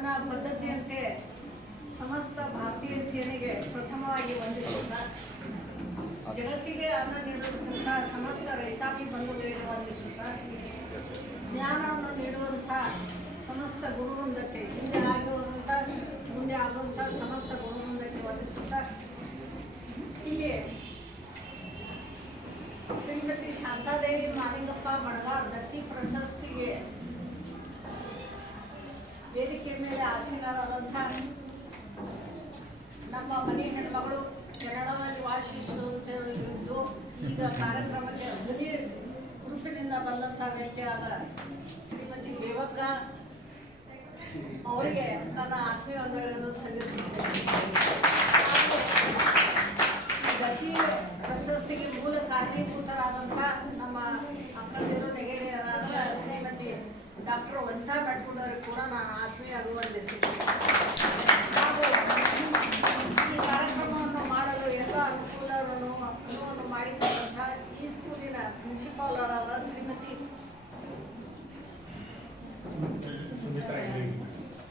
ನನ್ನ ಬದ್ಧತೆಯಂತೆ ಸಮಸ್ತ ಭಾರತೀಯ ಸೇನೆಗೆ ಪ್ರಥಮವಾಗಿ ವಂದಿಸುತ್ತಾ, ಜಗತ್ತಿಗೆ ಅನ್ನ ನೀಡುವಂಥ ಸಮಸ್ತ ರೈತಾಪಿ ಬಂಧುಗಳಿಗೆ ವಂದಿಸುತ್ತ, ಜ್ಞಾನವನ್ನು ನೀಡುವಂಥ ಸಮಸ್ತ ಗುರುವೃಂದಕ್ಕೆ, ಹಿಂದೆ ಆಗಿರುವಂಥ ಮುಂದೆ ಆಗುವಂಥ ಸಮಸ್ತ ಗುರುವೃಂದಕ್ಕೆ ವಂದಿಸುತ್ತಾ ಇಲ್ಲಿ ಶ್ರೀಮತಿ ಶಾಂತಾದೇವಿ ಮಾಲಿಂಗಪ್ಪ ಬಣಗಾರ್ ದತ್ತಿ ಪ್ರಶಸ್ತಿಗೆ ವೇದಿಕೆ ಮೇಲೆ ಆಸೀನರಾದಂಥ ನಮ್ಮ ಮನೆ ಹೆಣ್ಮಗಳು ಕನ್ನಡದಲ್ಲಿ ವಾಸಿಸುತ್ತಿದ್ದು ಈಗ ಕಾರ್ಯಕ್ರಮಕ್ಕೆ ಧ್ವನಿ ಗುರುಪಿನಿಂದ ಬಂದಂಥ ವ್ಯಕ್ತಿಯಾದ ಶ್ರೀಮತಿ ಬೇವಗ್ಗ ಅವರಿಗೆ ನನ್ನ ಆತ್ಮೀಯ ವಂದನೆಗಳನ್ನು ಸಲ್ಲಿಸುತ್ತೇನೆ ಹಾಗೂ ಈ ಗತಿ ಪ್ರಶಸ್ತಿಗೆ ಮೂಲ ಕಾರಣೀಭೂತರಾದಂಥ ನಮ್ಮ ಅಕ್ಕಂದಿರು ನೆಗೆಳೆಯರಾದ ಶ್ರೀಮತಿ ಡಾಕ್ಟರ್ ವಂತ ಕಟ್ಕೊಂಡವ್ರಿಗೆ ಕೂಡ ನಾನು ಆತ್ಮೀಯ ಅಭಿವಂದಿಸುತ್ತೇನೆ ಈ ಕಾರ್ಯಕ್ರಮವನ್ನು ಮಾಡಲು ಎಲ್ಲ ಅನುಕೂಲವನ್ನು ಅನುವನ್ನು ಮಾಡಿಕೊಂಡಂಥ ಈ ಸ್ಕೂಲಿನ ಪ್ರಿನ್ಸಿಪಾಲರಾದ ಶ್ರೀಮತಿ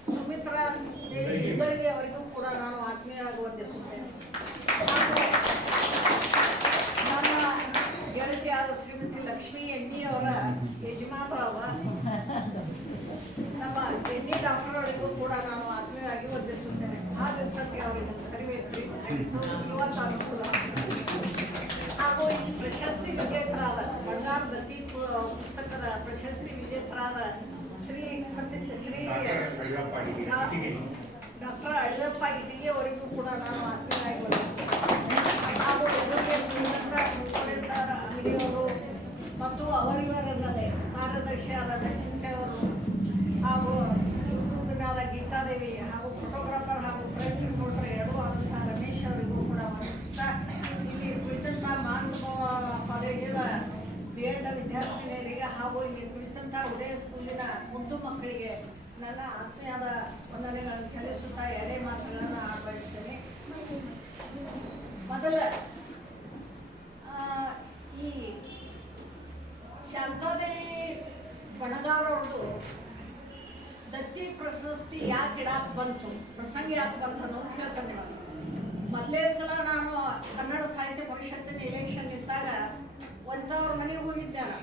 ಸುಮಿತ್ರಾ ದೇವಿ ಹೆಬ್ಬಳಿಗೆ ಅವರಿಗೂ ಕೂಡ ನಾನು ಆತ್ಮೀಯವಾಗಿ ವಂದಿಸುತ್ತೇನೆ ಹಾಗೂ ನನ್ನ ಗೆಳತಿಯಾದ ಶ್ರೀಮತಿ ಲಕ್ಷ್ಮೀ ಎಣ್ಣಿ ಅವರ ಯಜಮಾನರಾದ ನಮ್ಮ ಡಾಕ್ಟರ್ ಅವರಿಗೂ ಕೂಡ ನಾನು ಆತ್ಮೀಯವಾಗಿ ವಂದಿಸುತ್ತೇನೆ ಆ ದಿವಸಕ್ಕೆ ಅವರಿಗೆ ಕರಿಬೇಕು ಇವತ್ತು ಅನುಕೂಲ ಹಾಗೂ ಈ ಪ್ರಶಸ್ತಿ ವಿಜೇತರಾದ ಬಂಗಾರದ ದೀಪ ಪುಸ್ತಕದ ಪ್ರಶಸ್ತಿ ವಿಜೇತರಾದ ಶ್ರೀ ಶ್ರೀ ಡಾಕ್ಟರ್ ಅಳ್ಳಪ್ಪ ಇಟ್ಟಿಗೆ ಅವರಿಗೂ ಕೂಡ ನಾನು ಆತ್ಮೀಯವಾಗಿ ವಂದಿಸುತ್ತೇನೆ ಹಾಗೂ ಇವರಿಗೆ ಪುಸ್ತಕ ಸುತ್ತೋರೆ ಸರ್ ಅಂಗಡಿಯವರು ಮತ್ತು ಅವರಿವರಲ್ಲದೆ ಕಾರ್ಯದರ್ಶಿಯಾದ ಮೆಣಸಿನಕಾಯಿ ಅವರು ಹಾಗೂ ಯೂಟ್ಯೂಬಿನಾದ ಗೀತಾದೇವಿ ಹಾಗೂ ಫೋಟೋಗ್ರಾಫರ್ ಹಾಗೂ ಪ್ರೆಸ್ ರಿಪೋರ್ಟರ್ ಎರಡೂ ಆದಂಥ ರಮೇಶ್ ಅವರಿಗೂ ಕೂಡ ವಂದಿಸುತ್ತಾ ಇಲ್ಲಿ ಕುಳಿತಂಥ ಮಾನವ ಕಾಲೇಜಿನ ಬಿ ಎಡ್ ವಿದ್ಯಾರ್ಥಿನಿಯರಿಗೆ ಹಾಗೂ ಇಲ್ಲಿ ಕುಳಿತಂಥ ಉದಯ ಸ್ಕೂಲಿನ ಮುದ್ದು ಮಕ್ಕಳಿಗೆ ನನ್ನ ಆತ್ಮೀಯದ ವಂದನೆಗಳನ್ನು ಸಲ್ಲಿಸುತ್ತಾ ಎರಡೇ ಮಾತುಗಳನ್ನು ಆಡ್ಬಯಸ್ತೇನೆ ಮೊದಲ ಈ ಶಾಂತಾದೇವಿ ಬಣಗಾರವ್ರದ್ದು ದತ್ತಿ ಪ್ರಶಸ್ತಿ ಯಾಕೆ ಇಡಾಕ್ ಬಂತು, ಪ್ರಸಂಗ ಯಾಕೆ ಬಂತು ಅನ್ನೋದು ಹೇಳ್ತಾನೆ ಮೊದಲೇ ಸಲ ನಾನು ಕನ್ನಡ ಸಾಹಿತ್ಯ ಪರಿಷತ್ತಿನ ಎಲೆಕ್ಷನ್ ಇದ್ದಾಗ ಒಂಥವ್ರ ಮನೆಗೆ ಹೋಗಿದ್ದೆ ನಾನು.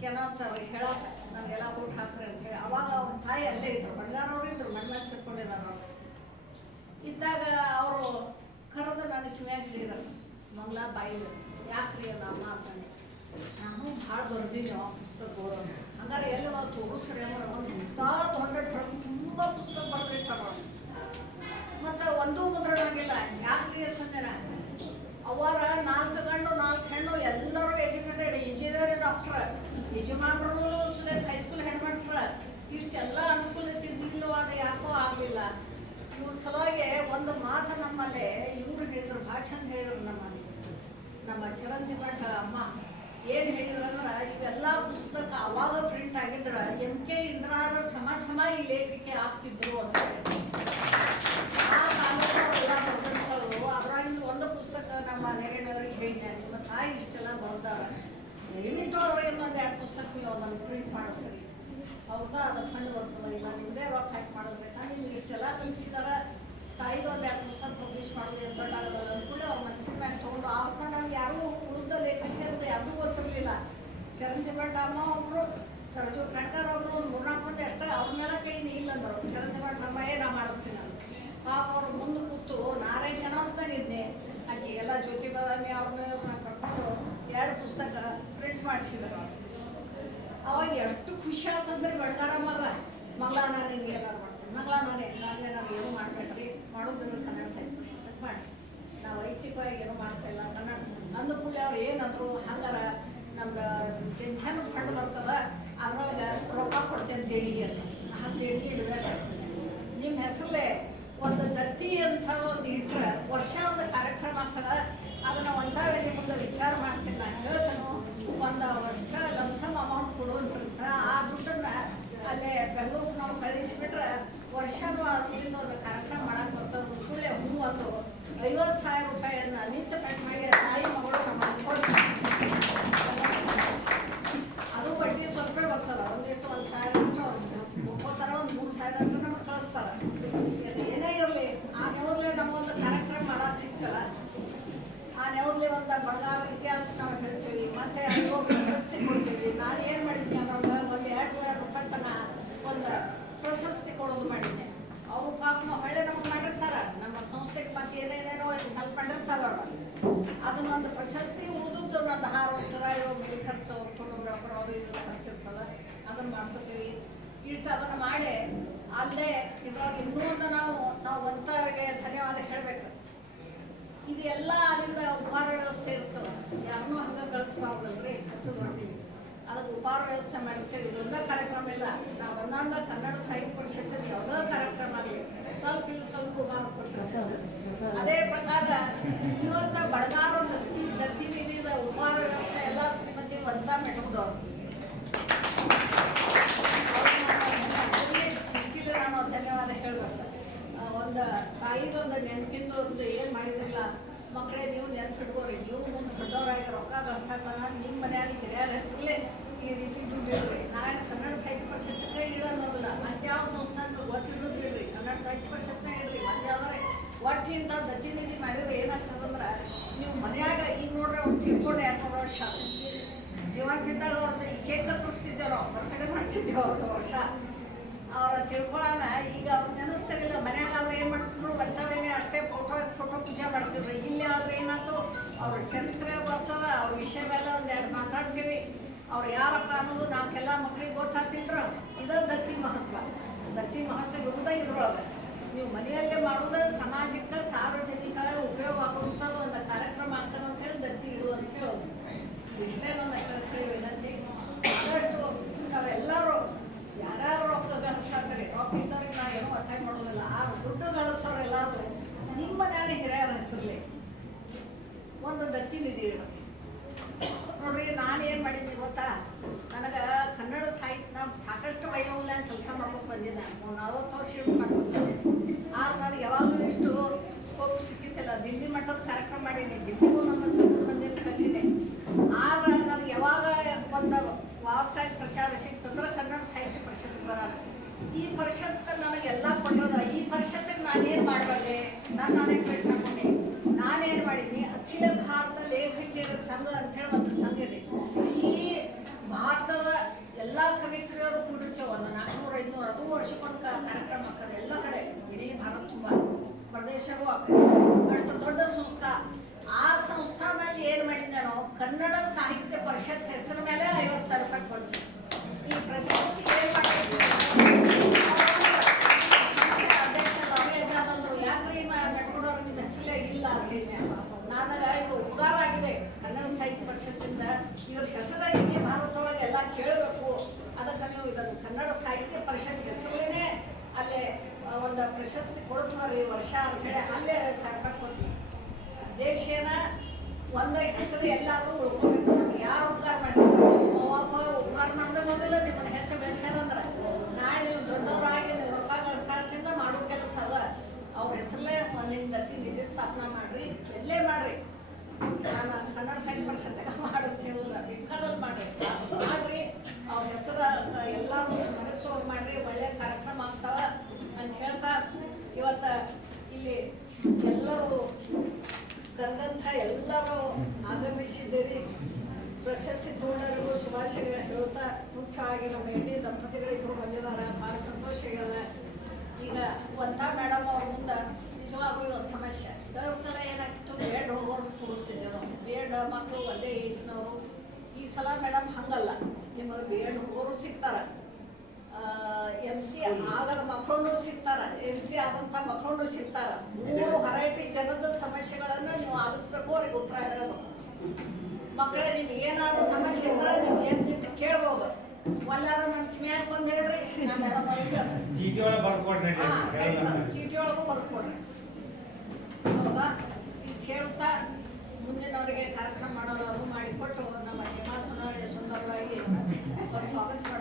ಕೆನ ಸರ್ ಹೇಳಕ್ಕ ನನಗೆಲ್ಲ ಊಟ ಹಾಕ್ರಿ ಅಂತ ಹೇಳಿ. ಅವಾಗ ಅವ್ರ ತಾಯಿ ಅಲ್ಲೇ ಇದ್ರು. ಬಳ್ಳಾರ ಅವ್ರು ಇದ್ರು ಮೇಲೆ ತಿಳ್ಕೊಂಡಿದ್ದಾರೆ ಅವರು. ಇದ್ದಾಗ ಅವರು ಕರೆದು ನನಗೆ ಕಿವಿಯಾಗಿ ಹಿಡಿದರು. ಮಂಗ್ಲ ಬಾಯಿ ಯಾಕ್ರಿ ಅದ ಅಮ್ಮ ಅಂತಂದೆ. ನಾನು ಭಾಳ ಬರ್ದೀನಿ ಆ ಪುಸ್ತಕ. ಹಂಗಾರೆ ಎಲ್ಲಿ ನಾವು ತೋರಿಸ್ರಿ ಅಂದ್ರೆ ಒಂದು ಮುಕ್ತಾದ ಹಂಡ್ರೆಡ್ ತುಂಬ ಪುಸ್ತಕ ಬರ್ದಿರ್ತಾರ ಮತ್ತು ಒಂದೂ ಮುದ್ರಣಾಗಿಲ್ಲ. ಯಾಕ್ರಿ ಅಂತಂದೆ ನಾನು ಅವರ ನಾಲ್ಕು ಗಂಡು, ನಾಲ್ಕು ಹೆಣ್ಣು ಎಲ್ಲರೂ ಎಜುಕೇಟೆಡ್ ಇಂಜಿನಿಯರ್ ಡಾಕ್ಟರ್ ಯಜಮಾನರು ಸುಲೇಖ ಹೈಸ್ಕೂಲ್ ಹೆಣ್ಮಕ್ಳ ಇಷ್ಟೆಲ್ಲ ಅನುಕೂಲತೆ ನಿಲ್ಲುವಾಗ ಯಾಕೋ ಆಗಲಿಲ್ಲ. ಇವ್ರ ಸಲುವಾಗಿ ಒಂದು ಮಾತು ನಮ್ಮಲ್ಲಿ ಇವ್ರು ಹೇಳಿದ್ರು, ಭಾಳ ಚಂದ ಹೇಳಿದ್ರು ನಮ್ಮ ನಮ್ಮ ಚರಂತಿ ಭಟ್ ಅಮ್ಮ ಏನು ಹೇಳಿದ್ರು ಅಂದ್ರೆ ಇವೆಲ್ಲ ಪುಸ್ತಕ ಅವಾಗ ಪ್ರಿಂಟ್ ಆಗಿದ್ರೆ ಎಂ ಕೆ ಇಂದ್ರಾರ ಸಮ ಸಮ ಈ ಲೇಖಕ್ಕೆ ಆಗ್ತಿದ್ರು ಅಂತ ಅದ್ರಾಗಿಂದು ಒಂದು ಪುಸ್ತಕ ನಮ್ಮ ನೆರೆಯವ್ರಿಗೆ ಹೇಳಿದೆ ನಿಮ್ಮ ತಾಯಿ ಇಷ್ಟೆಲ್ಲ ಬರ್ದಾರ ದಯವಿಟ್ಟು ಒಂದು ಪುಸ್ತಕ ನೀವು ಪ್ರಿಂಟ್ ಮಾಡಿಸ್ರಿ ಹೌದಾ ಅದು ಫಂಡ್ ಬರ್ತದ ಇಲ್ಲ. ನಿಮ್ಮದೇ ರೊಕ್ಕ ಹಾಕಿ ಮಾಡಿಸ್ಬೇಕಾ ನಿಮ್ಗೆ ಇಷ್ಟೆಲ್ಲ ಕಲಿಸಿದಾರ ತಾಯಿದು ಒಂದು ಎರಡು ಪುಸ್ತಕ ಪಬ್ಲಿಷ್ ಮಾಡೋದು ಏನು ದೊಡ್ಡ ಅಂದ್ಕೂಡಲೇ ಅವ್ರ ಮನಸ್ಸಿನ ಮ್ಯಾಗ ತೊಗೊಂಡು ಅವ್ರನ್ನ ನಾವು ಯಾರೂ ಉಳಿದ ಲೇಖಕಿಯರದ್ದು ಯಾರಿಗೂ ಗೊತ್ತಿರಲಿಲ್ಲ. ಚರಂಜೀವ ರಾಮ ಒಬ್ಬರು ಸರಜು ಖಂಡರ್ ಒಬ್ಬರು ಒಂದು ಮೂರ್ನಾಲ್ಕು ಮಂದಿ ಅಷ್ಟೇ ಅವ್ರನ್ನೆಲ್ಲ ಕೈ ಇಲ್ಲ ಅಂದರು. ಭಟ್ ಏ ನಾ ಮಾಡಿಸ್ತೀನಿ ನಾನು? ಪಾಪ ಅವ್ರು ಮುಂದೆ ಕೂತು ನಾರೇ ಇದ್ದೆ ಆಕೆ ಎಲ್ಲ ಜ್ಯೋತಿ ಬಾದಾಮಿ ಅವ್ರನ್ನ ಕರ್ಕೊಂಡು ಎರಡು ಪುಸ್ತಕ ಪ್ರಿಂಟ್ ಮಾಡಿಸಿದ್ರು. ಅವಾಗ ಎಷ್ಟು ಖುಷಿ ಆತಂದ್ರೆ ಬೆಳ್ದಾರ ಮಗ. ಮಗಳ ನಾನು ನಿಮ್ಗೆ ಎಲ್ಲಾರು ಮಾಡ್ತೀನಿ. ಮಗಳ ನಾನು ನಾನೇ ನಾವು ಏನು ಮಾಡಬೇಡ್ರಿ. ಮಾಡೋದನ್ನು ಕನ್ನಡ ಸಾಹಿತ್ಯ ಪುಸ್ತಕ ಮಾಡಿ. ನಾವು ವೈಯಕ್ತಿಕವಾಗಿ ಏನು ಮಾಡ್ತಾ ಇಲ್ಲ ಕನ್ನಡ ಅಂದ ಕೂಡಲೇ ಅವ್ರು ಏನಂದ್ರು, ಹಂಗಾರ ನಮ್ಗೆ ಟೆನ್ಷನ್ ಕಂಡು ಬರ್ತದ, ಅದ್ರೊಳಗೆ ರೊಕ್ಕ ಕೊಡ್ತೇನೆ ದೇಣಿಗೆ ಅಂತ. ಆ ದೇಣಿಗೆ ಇಡಬೇಕಾಗ್ತದೆ ನಿಮ್ಮ ಹೆಸರಲ್ಲೇ ಒಂದು ದತ್ತಿ ಅಂತ ಒಂದು ಇಟ್ರೆ ವರ್ಷ ಒಂದು ಕಾರ್ಯಕ್ರಮ ಆಗ್ತದ. ಅದನ್ನ ಒಂದಾಗ ಮುಂದೆ ವಿಚಾರ ಮಾಡ್ತೀನಿ. ನಾನು ಹೇಳ್ತೇನೆ, ಒಂದು ವರ್ಷ ಗಂಧಕ್ಕೆ ನಾವು ಕಳಿಸಿಬಿಟ್ರೆ ವರ್ಷನೂ ಅದರಿಂದ ಒಂದು ಕಾರ್ಯಕ್ರಮ ಮಾಡಕ್ ಬರ್ತದ ಸುಳ್ಳೆ ಹೂ ಒಂದು ಐವತ್ತು ಸಾವಿರ ರೂಪಾಯಿಯನ್ನು ನಿತ್ಯ ಕಡಿಮೆಗೆ ತಾಯಿ ಮಗಳು ನಮ್ಮ ಅದು ಬಡ್ಡಿ ಸ್ವಲ್ಪ ಬರ್ತದ. ಒಂದಿಷ್ಟು ಒಂದು ಸಾವಿರ ಇಷ್ಟು ಒಬ್ಬೊತ್ತರ ಒಂದು ಮೂರು ಸಾವಿರ ಅಂತ ನಮಗೆ ಕಳಿಸ್ತಾರೆ. ಏನೇ ಇರಲಿ, ಆ ನೆವರ್ಲೆ ನಮಗೊಂದು ಕಾರ್ಯಕ್ರಮ ಮಾಡಕ್ ಸಿಕ್ಕಲ್ಲ ಆ ನೆವರ್ಲಿ ಒಂದು ಬಂಗಾರ ಇತಿಹಾಸ ನಾವು ಹೇಳ್ತೀವಿ. ಮತ್ತೆ ಅದು ಪ್ರಶಸ್ತಿ ಕೊಡೋದು ಮಾಡಿದ್ದೆ. ಅವರು ಪಾಪ ಹೊಳ್ಳೆ ನಮ್ಗೆ ಮಾಡಿರ್ತಾರ. ನಮ್ಮ ಸಂಸ್ಥೆಗೆ ಮತ್ತೆ ಏನೇನೇನೋ ಹೆಲ್ಪ್ ಮಾಡಿರ್ತಾರ ಅವರು. ಅದನ್ನೊಂದು ಪ್ರಶಸ್ತಿ ಉಳಿದದ್ದು ನಂದು ಹಾರ ಒಂದು ಇವು ಮನೆ ಖರ್ಚು ಫೋಟೋಗ್ರಾಫರ್ ಅವರು ಇದು ಖರ್ಚಿರ್ತದ ಅದನ್ನ ಮಾಡ್ಕೋತೀವಿ. ಇಷ್ಟು ಅದನ್ನ ಮಾಡಿ ಅಲ್ಲೇ ಇದ್ರೊಳಗೆ ಇನ್ನೂ ಒಂದು ನಾವು ನಾವು ಒಂತವರಿಗೆ ಧನ್ಯವಾದ ಹೇಳ್ಬೇಕು. ಇದು ಎಲ್ಲ ಅದರಿಂದ ಉಪಹಾರ ವ್ಯವಸ್ಥೆ ಇರ್ತದೆ. ಯಾರನ್ನೂ ಹಂಗೆ ಕಳಿಸ್ಬಾರ್ದಲ್ರಿ? ರೊಟ್ಟಿ. ಅದಕ್ಕೆ ಉಪಹಾರ ವ್ಯವಸ್ಥೆ ಮಾಡಿರ್ತೇವೆ. ಇದೊಂದೇ ಕಾರ್ಯಕ್ರಮ ಇಲ್ಲ. ನಾವು ಒಂದೊಂದು ಕನ್ನಡ ಸಾಹಿತ್ಯ ಪರಿಷತ್ ಯಾವುದೋ ಕಾರ್ಯಕ್ರಮ ಆಗಲಿ. ಸ್ವಲ್ಪ ಇಲ್ಲಿ ಸ್ವಲ್ಪ ಉಪಹಾರ ಕೊಟ್ಟರೆ ಅದೇ ಪ್ರಕಾರ ಇವತ್ತ ಬಡಗಾರ ದತ್ತಿ ದತ್ತಿ ನಿಧಿದ ಉಪಹಾರ ವ್ಯವಸ್ಥೆ ಎಲ್ಲ ಶ್ರೀಮತಿ ವಂದನಾ ಮೆಟ್ಕೊಂಡು ನಾನು ಧನ್ಯವಾದ ಹೇಳ್ಬೇಕು. ಒಂದು ತಾಯಿದೊಂದು ನೆನಪಿಂದ ಒಂದು ಏನು ಮಾಡಿದ್ರಲ್ಲ ಮಕ್ಕಳೇ ನೀವು ನೆನಪಿಡ್ಬೋರಿ ನೀವು ಮುಂದೆ ದೊಡ್ಡವರಾಗಿ ರೊಕ್ಕ ಗಳಿಸ್ತಾನ ನಿಮ್ಮ ಮನ್ಯಾಗ ಹಿರಿಯರ ಹೆಸರಲ್ಲೇ ಈ ರೀತಿ ದುಡ್ಡು ಇಡ್ರಿ ನಾನು ಕನ್ನಡ ಸಾಹಿತ್ಯ ಪರಿಷತ್ತಕ್ಕೆ ಇಡೋದಿಲ್ಲ ಮತ್ತೆ ಯಾವ ಸಂಸ್ಥಾನಕ್ಕೆ ಗೊತ್ತಿರೋದು ಇಡ್ರಿ ಕನ್ನಡ ಸಾಹಿತ್ಯ ಪರಿಷತ್ನ ಇಡ್ರಿ ಮತ್ತೆ ಯಾವ್ದಾರೆ ಒಟ್ಟಿಂದ ದತ್ತಿ ನಿಧಿ ಮಾಡಿದ್ರೆ ಏನಾಗ್ತದಂದ್ರೆ ನೀವು ಮನ್ಯಾಗ ಈಗ ನೋಡ್ರಿ ಅವ್ರು ತಿಳ್ಕೊಂಡು ಎರಡು ವರ್ಷ ಜೀವಂತಿದ್ದಾಗ ಅವ್ರದ್ದು ಕೇಕ್ ಕತ್ತರಿಸ್ತಿದ್ದೇವೆ ನಾವು ಬರ್ತಡೇ ಮಾಡ್ತಿದ್ದೇವೆ ಅವ್ರದ್ದು ವರ್ಷ. ಅವ್ರ ತಿಳ್ಕೊಳ್ಳೋಣ ಈಗ ಅವ್ರು ನೆನಸ್ತವಿಲ್ಲ ಮನ್ಯಾಗ ಆದ್ರೆ ಏನು ಮಾಡ್ತಿದ್ರು? ಬಂದವೇನೆ ಅಷ್ಟೇ ಫೋಟೋ ಫೋಟೋ ಪೂಜೆ ಮಾಡ್ತಿದ್ರು. ಇಲ್ಲಿ ಆದ್ರೆ ಏನಾಯ್ತು? ಅವ್ರ ಚರಿತ್ರೆ ಬರ್ತದ, ಅವ್ರ ವಿಷಯ ಮೇಲೆ ಒಂದೆರಡು ಮಾತಾಡ್ತೀವಿ. ಅವ್ರು ಯಾರಪ್ಪ ಅನ್ನೋದು ನಾಲ್ಕೆಲ್ಲ ಮಕ್ಳಿಗೆ ಗೊತ್ತಾಗ್ತಿಲ್ರ. ಇದ ದತ್ತಿ ಮಹತ್ವ. ದತ್ತಿ ಮಹತ್ವ ಇರುವುದ ಇದ್ರೊಳಗೆ. ನೀವು ಮನೆಯಲ್ಲೇ ಮಾಡೋದು ಸಮಾಜಕ್ಕೆ ಸಾರ್ವಜನಿಕ ಉಪಯೋಗ ಆಗುವಂಥದ್ದು ಒಂದು ಕಾರ್ಯಕ್ರಮ ಆಗ್ತದೆ ಅಂತ ಹೇಳಿ ದತ್ತಿ ಇಡು ಅಂತ ಹೇಳೋದು ಇಷ್ಟೇ ನನ್ನ ಕಳ್ಕಳಿ ವಿನಂತಿ ಆದಷ್ಟು ನಾವೆಲ್ಲರೂ ಯಾರ್ಯಾರು ರೊಕ್ಕ ಗಳಿಸ್ತಾರೆ ರೊಕ್ಕ ಇದ್ದವ್ರಿಗೆ ನಾ ಏನೂ ಒತ್ತಾಯ ಮಾಡೋದಿಲ್ಲ ಆ ದುಡ್ಡು ಗಳಿಸೋರು ಎಲ್ಲರೂ ಮನ್ಯಾಗ ಹಿರಿಯರ ಹೆಸರಲ್ಲಿ ಒಂದೊಂದು ನಿಧಿ ಇಡಬೇಕು ನೋಡ್ರಿ ನಾನೇನು ಮಾಡಿದ್ನಿ ಗೊತ್ತಾ? ನನಗೆ ಕನ್ನಡ ಸಾಹಿತ್ಯ ನಾ ಸಾಕಷ್ಟು ವೈಭವಲ್ಯ ಕೆಲಸ ಮಾಡ್ಕೊಂಡು ಬಂದಿದ್ದೆ. ಒಂದು ನಲ್ವತ್ತು ವರ್ಷ ಮಾಡ್ಕೊಂಡು ಆದ್ರೆ ನನಗೆ ಯಾವಾಗಲೂ ಇಷ್ಟು ಸ್ಕೋಪ್ ಸಿಕ್ಕಿತ್ತಿಲ್ಲ ದಿಲ್ಲಿ ಮಟ್ಟದ ಕಾರ್ಯಕ್ರಮ ಮಾಡೀನಿ. ದಿಲ್ಲಿಗೂ ನಮ್ಮ ಸಂಘದ ಬಂದಿದ್ದು ಕಳಿಸಿದೆ ಆದ್ರೆ ನನಗೆ ಯಾವಾಗ ಬಂದಾಗ ವಾಸ್ತಾಗಿ ಪ್ರಚಾರ ಸಿಕ್ತಂದ್ರೆ ಕನ್ನಡ ಸಾಹಿತ್ಯ ಪರಿಷತ್ ಬರೋಣ ಈ ಪರಿಷತ್ ನನಗೆಲ್ಲ ಕೊಟ್ಟಿರೋದ. ಈ ಪರಿಷತ್ತಿಗೆ ನಾನೇನು ಮಾಡಬಲ್ಲೆ? ನಾನು ನಾನೇ ಪ್ರಶ್ನೆ ಕೊಟ್ಟೆ ನಾನೇನು ಮಾಡಿದ್ನಿ? ಅಖಿಲ ಭಾರತ ಲೇಖಕಿಯರ ಸಂಘ ಅಂತ ಹೇಳಿ ಒಂದು ಸಂಘ ಇದೆ ಈ ಭಾರತದ ಎಲ್ಲ ಕವಿತ್ರಿಯವರು ಕೂಡಿರ್ತೇವೆ ಒಂದು ನಾಲ್ಕುನೂರ, ಐದುನೂರು ಅದು ವರ್ಷಕ್ಕೊಂದು ಕಾರ್ಯಕ್ರಮ ಆಗ್ತದೆ ಎಲ್ಲ ಕಡೆ. ಇಡೀ ಭಾರತ ತುಂಬ. ಪ್ರದೇಶವೂ ಆಗ್ತದೆ ಅಷ್ಟು ದೊಡ್ಡ ಸಂಸ್ಥಾ. ಆ ಸಂಸ್ಥಾನಲ್ಲಿ ಏನು ಮಾಡಿದ್ದೆ ನಾವು ಕನ್ನಡ ಸಾಹಿತ್ಯ ಪರಿಷತ್ ಹೆಸರು ಮೇಲೆ ಐವತ್ತು ಸಾವಿರ ರೂಪಾಯಿ ಕೊಡ್ತೀವಿ ಈ ಪ್ರಶಸ್ತಿ ಏನು ಮಾಡಿದ್ವಿ ಯಾಕ್ರಿ ಮೆಟ್ಕೊಡೋರು ನಿಮ್ಮ ಹೆಸರೇ ಇಲ್ಲ ಹೇಳಿದೆ. ನನಗೆ ಇದು ಉಪಕಾರ ಆಗಿದೆ. ಕನ್ನಡ ಸಾಹಿತ್ಯ ಪರಿಷತ್ತಿಂದ. ಇವ್ರ ಹೆಸರಾಗಿ ಭಾರತದೊಳಗೆ ಎಲ್ಲ ಕೇಳಬೇಕು. ಅದಕ್ಕೆ ನೀವು ಇದನ್ನು ಕನ್ನಡ ಸಾಹಿತ್ಯ ಪರಿಷತ್ ಹೆಸರಲ್ಲೇ ಅಲ್ಲೇ ಒಂದು ಪ್ರಶಸ್ತಿ ಕೊಡ್ತಾರೆ ಈ ವರ್ಷ ಅಂತೇಳಿ ಅಲ್ಲೇ ಸರ್ಕಾರ ಕೊಡ್ತೀವಿ ದೇಶೇನ ಒಂದ ಹೆಸರು ಎಲ್ಲಾದರೂ ಉಳ್ಕೋಬೇಕು. ಯಾರು ಉಪಕಾರ ಮಾಡಿದ್ರು ಅವ್ವಪ್ಪ ಉಪಕಾರ ಮಾಡಿದ್ರೆ ಮೊದಲ ನಿಮ್ಮನ್ನ ಹೆತ್ತ ಬೆಳೆಸ್ಯಾರಂದ್ರ ನಾಳೆ ನೀವು ದೊಡ್ಡವರಾಗಿ ನೀವು ರೊಕ್ಕ ಗಳಿಸಾದಿಂದ ಮಾಡೋ ಕೆಲಸ ಅದ. ಅವ್ರ ಹೆಸರಲ್ಲೇ ಒಂದಿನ ಗತಿ ನಿಧಿ ಸ್ಥಾಪನಾ ಮಾಡ್ರಿ, ಎಲ್ಲೇ ಮಾಡ್ರಿ. ನಾನು ಕನ್ನಡ ಸಾಹಿತ್ಯ ಪರಿಷತ್ತಾಗ ಮಾಡುತ್ತೆ ಹೇಳಿಲ್ಲ ಬೇಕಾದಲ್ಲಿ ಮಾಡ್ರಿ. ಮಾಡ್ರಿ ಅವ್ರ ಹೆಸರ ಎಲ್ಲರೂ ಸ್ಮರಿಸುವಾಗ ಮಾಡ್ರಿ, ಒಳ್ಳೆ ಕಾರ್ಯಕ್ರಮ ಆಗ್ತಾವ ಅಂತ ಹೇಳ್ತಾ ಇವತ್ತ ಇಲ್ಲಿ ಎಲ್ಲರೂ ಕರೆದಂಥ ಎಲ್ಲರೂ ಆಗಮಿಸಿದ್ದೀರಿ. ಪ್ರಶಸ್ತಿ ಪೂರ್ಣರಿಗೂ ಶುಭಾಶಯ ಹೇಳ್ತಾ ಮುಖ್ಯವಾಗಿ ನಮ್ಮ ಹೆಣ್ಣಿ ದಂಪತಿಗಳಿಗೂ ಬಂದಿದ್ದಾರೆ. ಭಾಳ ಸಂತೋಷ ಆಗ್ಯದ ಈಗ ಒಂದ ಮೇಡಮ್ ಅವ್ರ ಮುಂದೆ ನಿಜವಾಗೂ ಇವತ್ತು ಸಮಸ್ಯೆ ದರ ಸಲ ಏನಾಗ್ತಿತ್ತು ಬಿ ಎಡ್ ಹುಡುಗರು ಕೂರಿಸ್ತಿದ್ದೇವೆ ನಾವು ಬಿ ಎಡ್ ಮಕ್ಕಳು ಒಂದೇ ಏಜ್ನವರು ಈ ಸಲ ಮೇಡಮ್ ಹಂಗಲ್ಲ. ನಿಮಗೆ ಬಿ ಎಡ್ ಹುಡುಗರು ಸಿಗ್ತಾರೆ ಎಂ ಸಿ ಆಗದ ಮಕ್ಕಳು ಸಿಗ್ತಾರ. ಎಂ ಸಿ ಆದಂಥ ಮಕ್ಕಳು ಸಿಗ್ತಾರ. ಮೂರು ವೆರೈಟಿ ಜನದ ಸಮಸ್ಯೆಗಳನ್ನ ನೀವು ಆಲಿಸ್ಬೇಕು ಅವ್ರಿಗೆ ಉತ್ತರ ಹೇಳಬೇಕು. ಮಕ್ಕಳೇ ನಿಮ್ಗೆ ಏನಾದ್ರು ಸಮಸ್ಯೆ ಇದ್ರೆ ನೀವು ಏನ್ ನಿಂತು ಕೇಳ್ಬೋದು. ಒಲ್ಲಾರ ನನ್ನ ಕಿಮ್ಯಾಗ ಬಂದು ಹೇಳ್ರಿ. ನಾನು ಒಳಗೆ ಬರ್ಕೊಡ್ರಿ. ಚೀಟಿ ಒಳಗೂ ಬರ್ಕೊಡ್ರಿ. ಹೌದಾ? ಇಷ್ಟು ಹೇಳ್ತಾ ಮುಂದಿನವರಿಗೆ ಕಾರ್ಯಕ್ರಮ ಮಾಡಲು ಅದು ಮಾಡಿಕೊಟ್ಟು ನಮ್ಮ ಹೇಮಾ ಸುನಾಳಿ ಸುಂದರವಾಗಿ ಅವ್ರು ಸ್ವಾಗತ